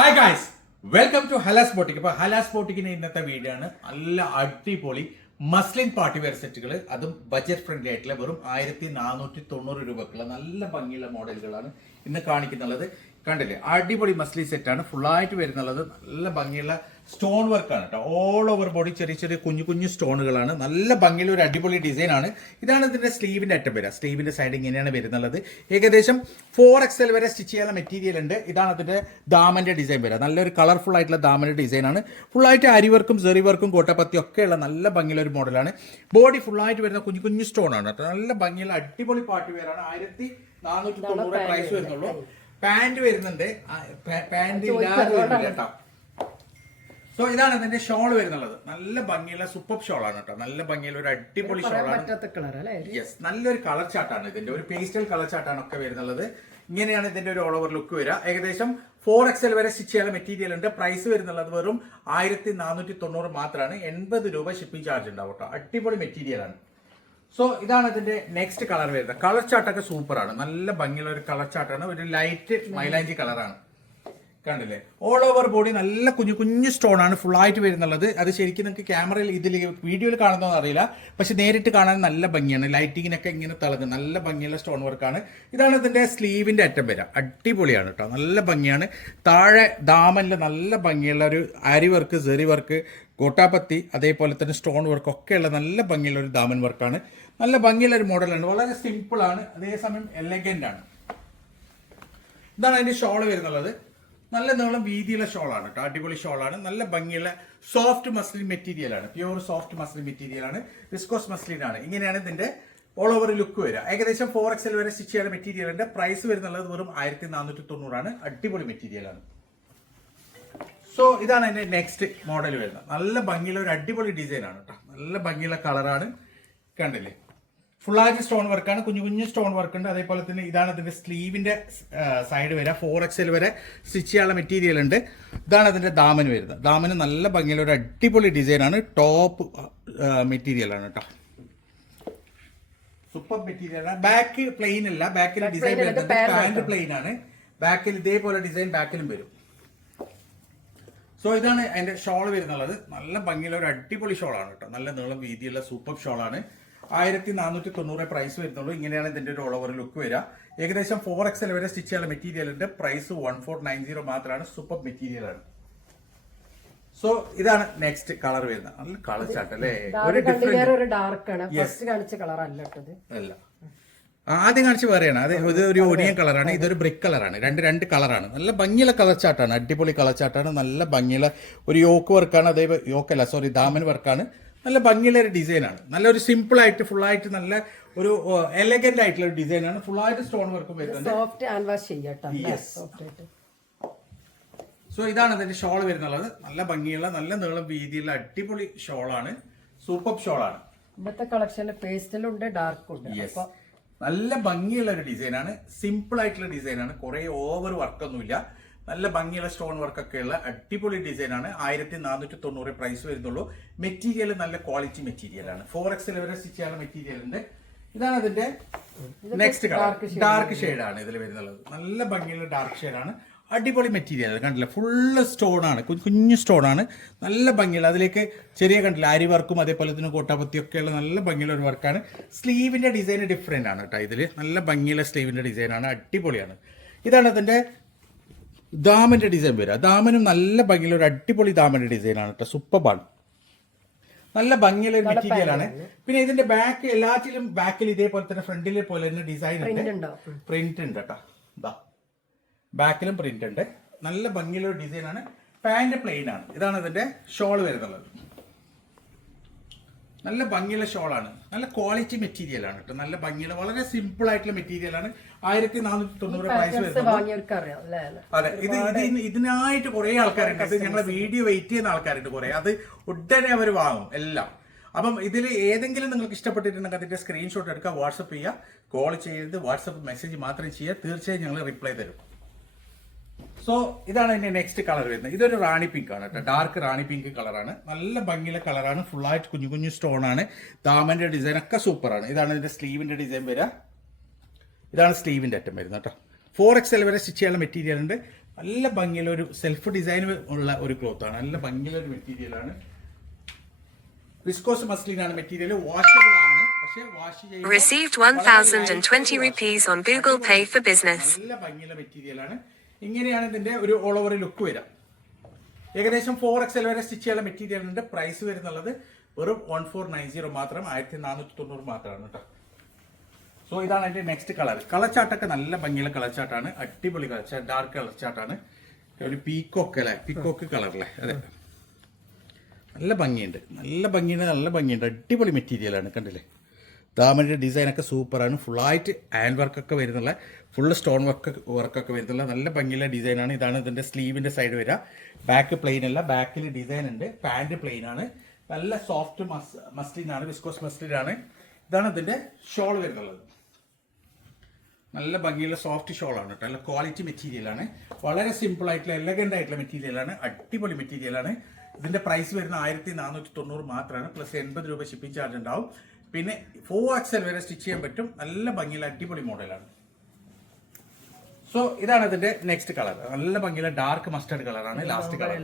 Hi guys welcome to Halas boutique ഇപ്പൊ ഹലാസ് ബോട്ടിക്കിന്റെ ഇന്നത്തെ video ആണ്. നല്ല അടിപൊളി മസ്ലിൻ പാർട്ടി വെയർ സെറ്റുകൾ അതും ബജറ്റ് ഫ്രണ്ട്ലി ആയിട്ടുള്ള വെറും ആയിരത്തി നാനൂറ്റി തൊണ്ണൂറ് രൂപക്കുള്ള നല്ല ഭംഗിയുള്ള മോഡലുകളാണ് ഇന്ന് കാണിക്കുന്നുള്ളത്. കണ്ടില്ലേ? അടിപൊളി മസ്ലി സെറ്റാണ്. ഫുള്ളായിട്ട് വരുന്നുള്ളത്. നല്ല ഭംഗിയുള്ള സ്റ്റോൺ വർക്കാണ് കേട്ടോ. ഓൾ ഓവർ ബോഡി ചെറിയ ചെറിയ കുഞ്ഞു കുഞ്ഞു സ്റ്റോണുകളാണ്. നല്ല ഭംഗിയുള്ള ഒരു അടിപൊളി ഡിസൈൻ ആണ്. ഇതാണ് ഇതിന്റെ സ്ലീവിന്റെ അറ്റം വരിക സ്ലീവിന്റെ സൈഡ് ഇങ്ങനെയാണ് വരുന്നുള്ളത്. ഏകദേശം ഫോർ എക്സൽ വരെ സ്റ്റിച്ച് ചെയ്യാനുള്ള മെറ്റീരിയൽ ഉണ്ട്. ഇതാണ് അതിന്റെ ദാമന്റെ ഡിസൈൻ വരിക നല്ലൊരു കളർഫുൾ ആയിട്ടുള്ള ദാമന്റെ ഡിസൈൻ ആണ്. ഫുള്ളായിട്ട് അരി വർക്കും സെറി വർക്കും കോട്ടപ്പത്തി ഒക്കെയുള്ള നല്ല ഭംഗിയുള്ള ഒരു മോഡലാണ് ബോഡി ഫുള്ളായിട്ട് വരുന്ന കുഞ്ഞു കുഞ്ഞു സ്റ്റോൺ ആണ് കേട്ടോ. നല്ല ഭംഗിയുള്ള അടിപൊളി പാട്ട് വെയറാണ് ആയിരത്തി നാനൂറ്റി തൊണ്ണൂറ് പ്രൈസ് വരുന്നുള്ളൂ. പാന്റ് വരുന്നുണ്ട്. പാന്റ് ഇല്ലാതെ വരുന്നില്ല കേട്ടോ. സോ ഇതാണ് ഇതിന്റെ ഷോൾ വരുന്നുള്ളത്. നല്ല ഭംഗിയുള്ള സൂപ്പർ ഷോൾ ആണ് കേട്ടോ. നല്ല ഭംഗിയുള്ള ഒരു അടിപൊളി ഷോൾ ആണ്. യെസ് നല്ലൊരു കളർ ചാർട്ടാണ് ഇതിന്റെ. ഒരു പേസ്റ്റൽ കളർ ചാർട്ടാണ് ഒക്കെ വരുന്നുള്ളത്. ഇങ്ങനെയാണ് ഇതിന്റെ ഒരു ഓൾ ഓവർ ലുക്ക് വരിക. ഏകദേശം ഫോർ എക്സൽ വരെ സ്റ്റിച്ച് ചെയ്യാൻ മെറ്റീരിയൽ ഉണ്ട്. പ്രൈസ് വരുന്നുള്ളത് വെറും ആയിരത്തി നാനൂറ്റി തൊണ്ണൂറ് മാത്രമാണ്. എൺപത് രൂപ ഷിപ്പിംഗ് ചാർജ് ഉണ്ടാവും കേട്ടോ. അടിപൊളി മെറ്റീരിയൽ ആണ്. സോ ഇതാണ് ഇതിന്റെ നെക്സ്റ്റ് കളർ വരുന്നത്. കളർ ചാർട്ടൊക്കെ സൂപ്പറാണ് നല്ല ഭംഗിയുള്ള ഒരു കളർ ചാർട്ടാണ് ഒരു ലൈറ്റ് മൈലാഞ്ചി കളറാണ് കണ്ടില്ലേ? ഓൾ ഓവർ ബോഡി നല്ല കുഞ്ഞു കുഞ്ഞു സ്റ്റോൺ ആണ് ഫുൾ ആയിട്ട് വരുന്നുള്ളത്. അത് ശരിക്കും നിങ്ങൾക്ക് ക്യാമറയിൽ ഇതിൽ വീഡിയോയിൽ കാണുന്നതെന്ന് അറിയില്ല. പക്ഷെ നേരിട്ട് കാണാൻ നല്ല ഭംഗിയാണ്. ലൈറ്റിങ്ങിനൊക്കെ ഇങ്ങനെ തിളങ്ങും. നല്ല ഭംഗിയുള്ള സ്റ്റോൺ വർക്കാണ് ഇതാണ് ഇതിന്റെ സ്ലീവിന്റെ അറ്റം വരിക അടിപൊളിയാണ് കേട്ടോ നല്ല ഭംഗിയാണ്. താഴെ ദാമനിൽ നല്ല ഭംഗിയുള്ള ഒരു അരി വർക്ക് സെറി വർക്ക് കോട്ടാപ്പത്തി അതേപോലെ തന്നെ സ്റ്റോൺ വർക്ക് ഒക്കെയുള്ള നല്ല ഭംഗിയുള്ള ഒരു ദാമൻ വർക്കാണ് നല്ല ഭംഗിയുള്ള ഒരു മോഡലാണ് വളരെ സിമ്പിൾ ആണ് അതേസമയം എലഗന്റ് ആണ്. ഇതാണ് അതിന്റെ ഷോൾ വരുന്നുള്ളത്. നല്ല നീളം വീതിയുള്ള ഷോളാണ് കേട്ടോ അടിപൊളി ഷോളാണ്. നല്ല ഭംഗിയുള്ള സോഫ്റ്റ് മസ്ലിൻ മെറ്റീരിയൽ ആണ്. പ്യൂർ സോഫ്റ്റ് മസ്ലിൻ മെറ്റീരിയൽ ആണ്. വിസ്കോസ് മസ്ലിൻ ആണ്. ഇങ്ങനെയാണ് ഇതിന്റെ ഓൾ ഓവർ ലുക്ക് വരിക. ഏകദേശം ഫോർ എക്സൽ വരെ സ്റ്റിച്ച് ചെയ്യുന്ന മെറ്റീരിയൽ ഉണ്ട്. പ്രൈസ് വരുന്നുള്ളത് വെറും ആയിരത്തി നാനൂറ്റി തൊണ്ണൂറാണ് അടിപൊളി മെറ്റീരിയൽ ആണ്. സോ ഇതാണ് അതിന്റെ നെക്സ്റ്റ് മോഡൽ വരുന്നത്. നല്ല ഭംഗിയുള്ള ഒരു അടിപൊളി ഡിസൈൻ ആണ് കേട്ടോ. നല്ല ഭംഗിയുള്ള കളറാണ് കണ്ടില്ലേ? ഫുള്ളായിട്ട് സ്റ്റോൺ വർക്കാണ്. കുഞ്ഞു കുഞ്ഞു സ്റ്റോൺ വർക്ക് ഉണ്ട് അതേപോലെ തന്നെ ഇതാണ് അതിന്റെ സ്ലീവിന്റെ സൈഡ് വരെ ഫോർ എക്സൽ വരെ സ്റ്റിച്ച് ചെയ്യാനുള്ള മെറ്റീരിയൽ ഉണ്ട്. ഇതാണ് അതിന്റെ ദാമന് വരുന്നത്. ദാമന് നല്ല ഭംഗിയുള്ള ഒരു അടിപൊളി ഡിസൈൻ ആണ്. ടോപ്പ് മെറ്റീരിയൽ ആണ് കേട്ടോ സൂപ്പർ മെറ്റീരിയൽ ആണ്. ബാക്ക് പ്ലെയിൻ അല്ല. ബാക്കിൽ ഡിസൈൻ വരുന്നത് പ്ലെയിൻ ആണ്. ബാക്കിൽ ഇതേപോലെ ഡിസൈൻ ബാക്കിലും വരും. സോ ഇതാണ് അതിന്റെ ഷോൾ വരുന്നുള്ളത്. നല്ല ഭംഗിയുള്ള ഒരു അടിപൊളി ഷോളാണ് കേട്ടോ നല്ല നീളം വീതിയുള്ള സൂപ്പർ ഷോളാണ് ആയിരത്തി നാനൂറ്റി തൊണ്ണൂറ് പ്രൈസ് വരുന്നുള്ളൂ. ഇങ്ങനെയാണ് ഇതിന്റെ ഒരു ഓൾ ലുക്ക് വരിക. ഏകദേശം ഫോർ എക്സൽ വരെ സ്റ്റിച്ച് ചെയ്യാനുള്ള മെറ്റീരിയൽ ഉണ്ട്. Price one four nine zero മാത്രമാണ്. സൂപ്പർ മെറ്റീരിയൽ ആണ്. സോ ഇതാണ് നെക്സ്റ്റ് കളർ വരുന്നത്. നല്ല കളർ ചാട്ട് അല്ലേ? ഒരു ഡിഫറെന്റ് അല്ല ആദ്യം കാണിച്ച് പറയണം അത് ഇത് ഒരു ഒടിയൻ കളറാണ് ഇതൊരു ബ്രിക്ക് കളറാണ് രണ്ട് രണ്ട് കളറാണ് നല്ല ഭംഗിയുള്ള കളർ ചാട്ടാണ് അടിപൊളി കളർ ചാട്ടാണ് നല്ല ഭംഗിയുള്ള ഒരു യോക്ക് വർക്കാണ് അതേ യോക്കല്ല സോറി ദാമൻ വർക്കാണ് നല്ല ഭംഗിയുള്ള ഒരു ഡിസൈനാണ്. നല്ലൊരു സിമ്പിൾ ആയിട്ട് ഫുൾ ആയിട്ട് നല്ല ഒരു എലഗന്റ് ആയിട്ടുള്ള ഒരു ഡിസൈനാണ്. ഫുൾ ആയിട്ട് സ്റ്റോൺ വർക്കും വരുന്നത് സോഫ്റ്റ് ഹാൻഡ് വാഷ് ചെയ്യാട്ടോ. സോഫ്റ്റ് ആയിട്ട് സോ ഇതാണ് അതിന്റെ ഷോൾ വരുന്നുള്ളത്. നല്ല ഭംഗിയുള്ള നല്ല നീളം വീതിയുള്ള അടിപൊളി ഷോളാണ്. സൂപ്പർ ഷോളാണ്. ഇന്നത്തെ കളക്ഷനിൽ പേസ്റ്റലും ഉണ്ട് ഡാർക്കും ഉണ്ട് അപ്പൊ നല്ല ഭംഗിയുള്ള ഒരു ഡിസൈനാണ്. സിമ്പിൾ ആയിട്ടുള്ള ഡിസൈനാണ്. കുറെ ഓവർ വർക്കൊന്നുമില്ല നല്ല ഭംഗിയുള്ള സ്റ്റോൺ വർക്കൊക്കെയുള്ള അടിപൊളി ഡിസൈനാണ് ആയിരത്തി നാനൂറ്റി തൊണ്ണൂറ് പ്രൈസ് വരുന്നുള്ളൂ. മെറ്റീരിയൽ നല്ല ക്വാളിറ്റി മെറ്റീരിയൽ ആണ്. ഫോർ എക്സ് വരെ സ്റ്റിച്ച് ചെയ്യുന്ന മെറ്റീരിയൽ ഉണ്ട്. ഇതാണ് അതിന്റെ നെക്സ്റ്റ് കളർ. ഡാർക്ക് ഷെയ്ഡ് ആണ് ഇതിൽ വരുന്നത് നല്ല ഭംഗിയുള്ള ഡാർക്ക് ഷെയ്ഡ് ആണ്. അടിപൊളി മെറ്റീരിയൽ കണ്ടില്ല? ഫുള്ള് സ്റ്റോൺ ആണ്. കുഞ്ഞു കുഞ്ഞു സ്റ്റോൺ ആണ്. നല്ല ഭംഗിയുള്ള അതിലേക്ക് ചെറിയ കണ്ടില്ല? അരി വർക്കും അതേപോലെ തന്നെ കോട്ടാപത്തിയൊക്കെയുള്ള നല്ല ഭംഗിയുള്ള ഒരു വർക്കാണ് സ്ലീവിന്റെ ഡിസൈൻ ഡിഫറെന്റ് ആണ് കേട്ടോ ഇതിൽ നല്ല ഭംഗിയുള്ള സ്ലീവിന്റെ ഡിസൈൻ ആണ്. അടിപൊളിയാണ്. ഇതാണ് അതിന്റെ ദാമന്റെ ഡിസൈൻ വരിക ദാമനും നല്ല ഭംഗിയുള്ള ഒരു അടിപൊളി ദാമന്റെ ഡിസൈനാണ് ആണ് കേട്ടോ സൂപ്പർബാണ് നല്ല ഭംഗിയുള്ള ഒരു മെറ്റീരിയൽ ആണ്. പിന്നെ ഇതിന്റെ ബാക്ക് എല്ലാറ്റിലും ബാക്കിൽ ഇതേപോലെ തന്നെ ഫ്രണ്ടിലെ പോലെ തന്നെ ഡിസൈൻ ഉണ്ട്. പ്രിന്റ് ഉണ്ട്? കേട്ടോ ഇതാ ബാക്കിലും പ്രിന്റ് ഉണ്ട്. നല്ല ഭംഗിയുള്ള ഒരു ഡിസൈൻ ആണ്. പാന്റ് പ്ലെയിൻ ആണ്. ഇതാണ് ഇതിന്റെ ഷോൾ വരുന്നുള്ളത്. നല്ല ഭംഗിയുള്ള ഷോളാണ്. നല്ല ക്വാളിറ്റി മെറ്റീരിയൽ ആണ് കേട്ടോ നല്ല ഭംഗിയുള്ള വളരെ സിമ്പിൾ ആയിട്ടുള്ള മെറ്റീരിയൽ ആണ്. ആയിരത്തി നാനൂറ്റി തൊണ്ണൂറ് പ്രൈസ് വരുന്നത്. അതെ ഇത് ഇത് ഇതിനായിട്ട് കുറെ ആൾക്കാരുണ്ട്. ഇത് ഞങ്ങളെ വീഡിയോ വെയിറ്റ് ചെയ്യുന്ന ആൾക്കാരുണ്ട് കുറെ. അത് ഉടനെ അവർ വാങ്ങും എല്ലാം. അപ്പം ഇതിൽ ഏതെങ്കിലും നിങ്ങൾക്ക് ഇഷ്ടപ്പെട്ടിട്ടുണ്ടെങ്കിൽ അതിന്റെ സ്ക്രീൻഷോട്ട് എടുക്കുക വാട്സപ്പ് ചെയ്യുക. കോൾ ചെയ്യരുത് വാട്സപ്പ് മെസ്സേജ് മാത്രം ചെയ്യുക. തീർച്ചയായും ഞങ്ങൾ റിപ്ലൈ തരും. സോ ഇതാണ് അതിന്റെ നെക്സ്റ്റ് കളർ വരുന്നത്. ഇതൊരു റാണി പിങ്ക് ആണ് കേട്ടോ. ഡാർക്ക് റാണി പിങ്ക് കളറാണ് നല്ല ഭംഗിയുള്ള കളറാണ് ഫുള്ളായിട്ട് കുഞ്ഞു കുഞ്ഞു സ്റ്റോൺ ആണ്. ദാമന്റെ ഡിസൈൻ ഒക്കെ സൂപ്പറാണ് ഇതാണ് ഇതിന്റെ സ്ലീവിന്റെ ഡിസൈൻ വരിക. ഇതാണ് സ്ലീവിന്റെ അറ്റം വരുന്നത് കേട്ടോ. ഫോർ എക്സ് എൽ വരെ സ്റ്റിച്ച് ചെയ്യാനുള്ള മെറ്റീരിയൽ ഉണ്ട്. നല്ല ഭംഗിയുള്ള ഒരു സെൽഫ് ഡിസൈൻ ഉള്ള ഒരു ക്ലോത്ത് ആണ്. നല്ല ഭംഗിയുള്ള ഒരു മെറ്റീരിയൽ ആണ്. വിസ്കോസ് മസ്ലിൻ ആണ് മെറ്റീരിയൽ വാഷബിൾ ആണ്. പക്ഷേ വാഷ് ചെയ്യുന്നത് 1020 rupees on Google Pay for Business. നല്ല ഭംഗിയുള്ള മെറ്റീരിയൽ ആണ്. ഇങ്ങനെയാണ് ഇതിന്റെ ഒരു ഓൾ ഓവർ ലുക്ക് വരാം ഏകദേശം ഫോർ എക്സൽ വരെ സ്റ്റിച്ച് ചെയ്യാനുള്ള മെറ്റീരിയലിന്റെ പ്രൈസ് വരുന്നുള്ളത് വെറും വൺ ഫോർ നയൻ സീറോ മാത്രം ആയിരത്തി നാനൂറ്റി തൊണ്ണൂറ് മാത്രമാണ് കേട്ടോ സോ ഇതാണ് അതിന്റെ നെക്സ്റ്റ് കളർ കളർ നല്ല ഭംഗിയുള്ള കളർ അടിപൊളി കളർ ഡാർക്ക് കളർ ചാർട്ടാണ് ഒരു പീക്കോക്ക് അല്ലേ? പീക്കോക്ക് കളറല്ലേ അതെ. നല്ല ഭംഗിയുണ്ട്. നല്ല ഭംഗിയുണ്ട് നല്ല ഭംഗിയുണ്ട്. അടിപൊളി മെറ്റീരിയലാണ് കണ്ടില്ലേ? താമരയുടെ ഡിസൈനൊക്കെ സൂപ്പറാണ് ഫുള്ളായിട്ട് ഹാൻഡ് വർക്കൊക്കെ വരുന്നുള്ള ഫുള്ള് സ്റ്റോൺ വർക്ക് വർക്കൊക്കെ വരുന്നുള്ള നല്ല ഭംഗിയുള്ള ഡിസൈനാണ് ഇതാണ് ഇതിന്റെ സ്ലീവിന്റെ സൈഡ് വരിക. ബാക്ക് പ്ലെയിൻ അല്ല ബാക്കിൽ ഡിസൈൻ ഉണ്ട്. പാന്റ് പ്ലെയിൻ ആണ്. നല്ല സോഫ്റ്റ് മസ് ആണ് വിസ്കോസ് മസ്ലിനാണ് ഇതാണ് ഇതിന്റെ ഷോൾ വരുന്നുള്ളത്. നല്ല ഭംഗിയുള്ള സോഫ്റ്റ് ഷോളാണ് കേട്ടോ. നല്ല ക്വാളിറ്റി മെറ്റീരിയലാണ് വളരെ സിമ്പിൾ ആയിട്ടുള്ള എലഗന്റ് ആയിട്ടുള്ള മെറ്റീരിയലാണ് അടിപൊളി മെറ്റീരിയലാണ് ഇതിന്റെ പ്രൈസ് വരുന്ന ആയിരത്തി നാനൂറ്റി തൊണ്ണൂറ് മാത്രമാണ്. പ്ലസ് എൺപത് രൂപ ഷിപ്പിംഗ് ചാർജ് ഉണ്ടാവും. പിന്നെ ഫോർ ആക്സൽ വരെ സ്റ്റിച്ച് ചെയ്യാൻ പറ്റും. നല്ല ഭംഗിയുള്ള അടിപൊളി മോഡലാണ് സോ ഇതാണ് ഇതിന്റെ നെക്സ്റ്റ് കളർ നല്ല ഭംഗിയുള്ള ഡാർക്ക് മസ്റ്റർഡ് കളറാണ് ലാസ്റ്റ് കളർ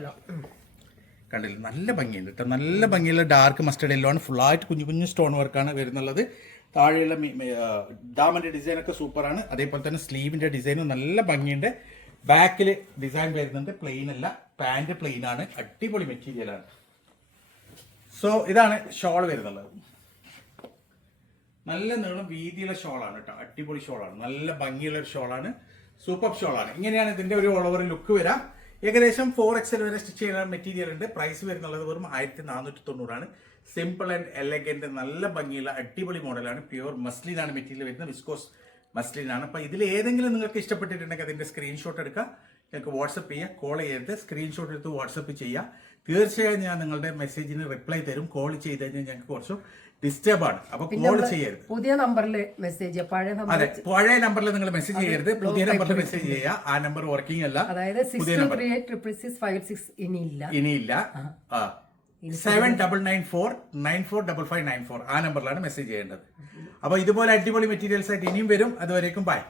കണ്ടില്ല? നല്ല ഭംഗിയുണ്ട് കേട്ടോ നല്ല ഭംഗിയുള്ള ഡാർക്ക് മസ്റ്റർഡ് യെല്ലോ ആണ്. ഫുള്ളായിട്ട് കുഞ്ഞു കുഞ്ഞു സ്റ്റോൺ വർക്കാണ് വരുന്നുള്ളത്. താഴെയുള്ള ഡാമിന്റെ ഡിസൈൻ ഒക്കെ സൂപ്പറാണ് അതേപോലെ തന്നെ സ്ലീവിന്റെ ഡിസൈനും നല്ല ഭംഗിയുണ്ട്. ബാക്കിൽ ഡിസൈൻ വരുന്നുണ്ട്. പ്ലെയിൻ അല്ല പാന്റ് പ്ലെയിൻ ആണ്. അടിപൊളി മെറ്റീരിയലാണ് സോ ഇതാണ് ഷോൾ വരുന്നുള്ളത്. നല്ല നീളം വീതിയുള്ള ഷോളാണ് കേട്ടോ അടിപൊളി ഷോളാണ് നല്ല ഭംഗിയുള്ള ഒരു ഷോളാണ് സൂപ്പർ ഷോളാണ്. ഇങ്ങനെയാണ് ഇതിന്റെ ഒരു ഓൾ ഓവർ ലുക്ക് വരാം. ഏകദേശം ഫോർ എക്സൽ വരെ സ്റ്റിച്ച് ചെയ്യുന്ന മെറ്റീരിയൽ ഉണ്ട്. പ്രൈസ് വരുന്നുള്ളത് വെറും ആയിരത്തി നാനൂറ്റി തൊണ്ണൂറാണ് സിമ്പിൾ ആൻഡ് എലഗന്റ് നല്ല ഭംഗിയുള്ള അടിപൊളി മോഡലാണ് പ്യുവർ മസ്ലിനാണ് മെറ്റീരിയൽ വരുന്നത്. വിസ്കോസ് മസ്ലിനാണ് അപ്പോൾ അപ്പൊ ഇതിൽ ഏതെങ്കിലും നിങ്ങൾക്ക് ഇഷ്ടപ്പെട്ടിട്ടുണ്ടെങ്കിൽ അതിന്റെ സ്ക്രീൻഷോട്ട് എടുക്കുക ഞങ്ങൾക്ക് വാട്സപ്പ് ചെയ്യുക കോൾ ചെയ്യരുത് സ്ക്രീൻഷോട്ട് എടുത്ത് വാട്സപ്പ് ചെയ്യുക തീർച്ചയായും ഞാൻ നിങ്ങളുടെ മെസ്സേജിന് റിപ്ലൈ തരും. കോൾ ചെയ്ത് കഴിഞ്ഞാൽ ഞങ്ങൾക്ക് കുറച്ച് ഡിസ്റ്റർബ് ആണ്. അപ്പൊ കോൾ ചെയ്യരുത്. പുതിയ നമ്പറിൽ മെസ്സേജ് പഴയ നമ്പർ അതെ പഴയ നമ്പറിൽ നിങ്ങൾ മെസ്സേജ് ചെയ്യരുത്. പുതിയ നമ്പറിൽ മെസ്സേജ് ചെയ്യുക ആ നമ്പർ വർക്കിംഗ് അല്ല. അതായത് ട്രിപ്പിൾ സിക്സ് ഫൈവ് സിക്സ് ഇനിയില്ല. ഇനിയില്ല. Seven double nine four nine four double five nine four ആ നമ്പറിലാണ് മെസ്സേജ് ചെയ്യേണ്ടത്. അപ്പൊ ഇതുപോലെ അടിപൊളി മെറ്റീരിയൽസ് ആയിട്ട് ഇനിയും വരും. അതുവരേക്കും ബൈ